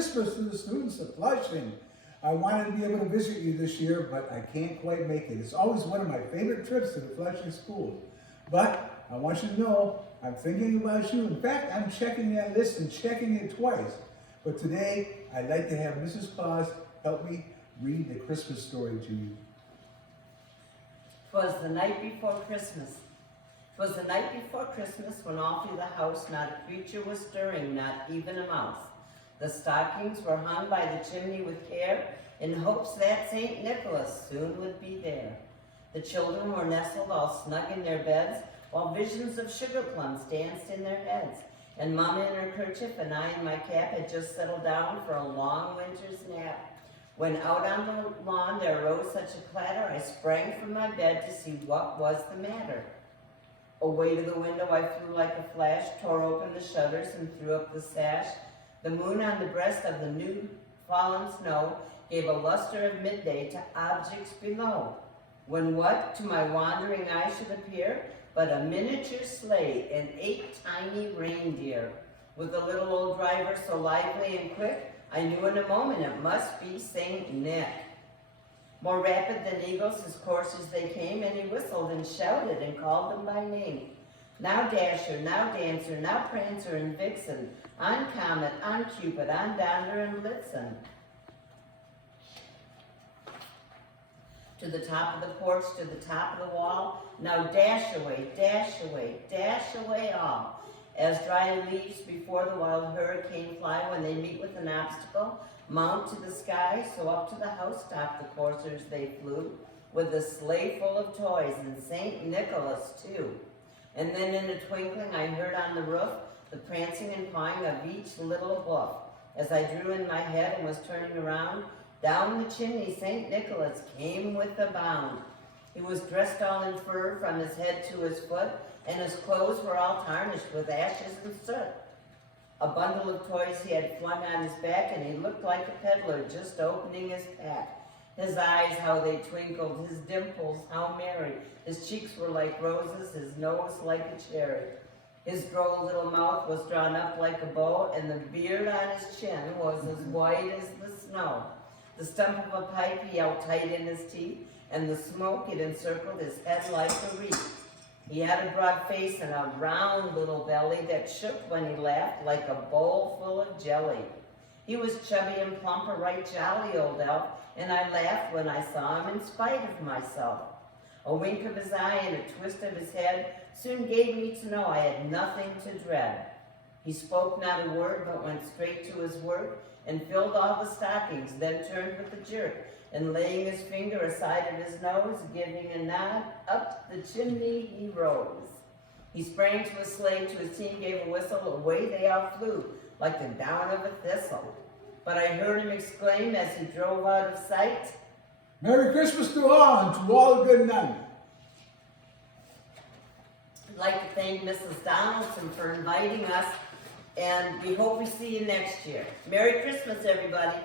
Christmas to the students of Flushing. I wanted to be able to visit you this year, but I can't quite make it. It's always one of my favorite trips to the Flushing schools. But I want you to know, I'm thinking about you. In fact, I'm checking that list and checking it twice. But today, I'd like to have Mrs. Claus help me read the Christmas story to you. 'Twas the night before Christmas. 'Twas the night before Christmas when all through the house not a creature was stirring, not even a mouse. The stockings were hung by the chimney with care in hopes that St. Nicholas soon would be there. The children were nestled all snug in their beds while visions of sugar plums danced in their heads. And Mama in her kerchief and I in my cap had just settled down for a long winter's nap. When out on the lawn there arose such a clatter, I sprang from my bed to see what was the matter. Away to the window I flew like a flash, tore open the shutters and threw up the sash. The moon on the breast of the new fallen snow gave a luster of midday to objects below. When what to my wandering eye should appear but a miniature sleigh and 8 tiny reindeer. With a little old driver so lively and quick, I knew in a moment it must be St. Nick. More rapid than eagles his coursers they came, and he whistled and shouted and called them by name. Now Dasher, now Dancer, now Prancer and Vixen, on Comet, on Cupid, on Donder and Blitzen. To the top of the porch, to the top of the wall, now dash away, dash away, dash away all. As dry leaves before the wild hurricane fly when they meet with an obstacle, mount to the sky, so up to the housetop the coursers they flew, with a sleigh full of toys, and St. Nicholas too. And then in a twinkling I heard on the roof the prancing and pawing of each little hoof. As I drew in my head and was turning around, down the chimney St. Nicholas came with a bound. He was dressed all in fur from his head to his foot, and his clothes were all tarnished with ashes and soot. A bundle of toys he had flung on his back, and he looked like a peddler just opening his pack. His eyes, how they twinkled, his dimples, how merry. His cheeks were like roses, his nose like a cherry. His droll little mouth was drawn up like a bow, and the beard on his chin was as white as the snow. The stump of a pipe he held tight in his teeth, and the smoke it encircled his head like a wreath. He had a broad face and a round little belly that shook when he laughed like a bowl full of jelly. He was chubby and plump, a right jolly old elf, and I laughed when I saw him in spite of myself. A wink of his eye and a twist of his head soon gave me to know I had nothing to dread. He spoke not a word, but went straight to his work and filled all the stockings, then turned with a jerk, and laying his finger aside of his nose, giving a nod, up the chimney he rose. He sprang to his sleigh, to his team gave a whistle, away they all flew, like the down of a thistle. But I heard him exclaim as he drove out of sight, Merry Christmas to all, and to all a good night. I'd like to thank Mrs. Donaldson for inviting us, and we hope we see you next year. Merry Christmas, everybody.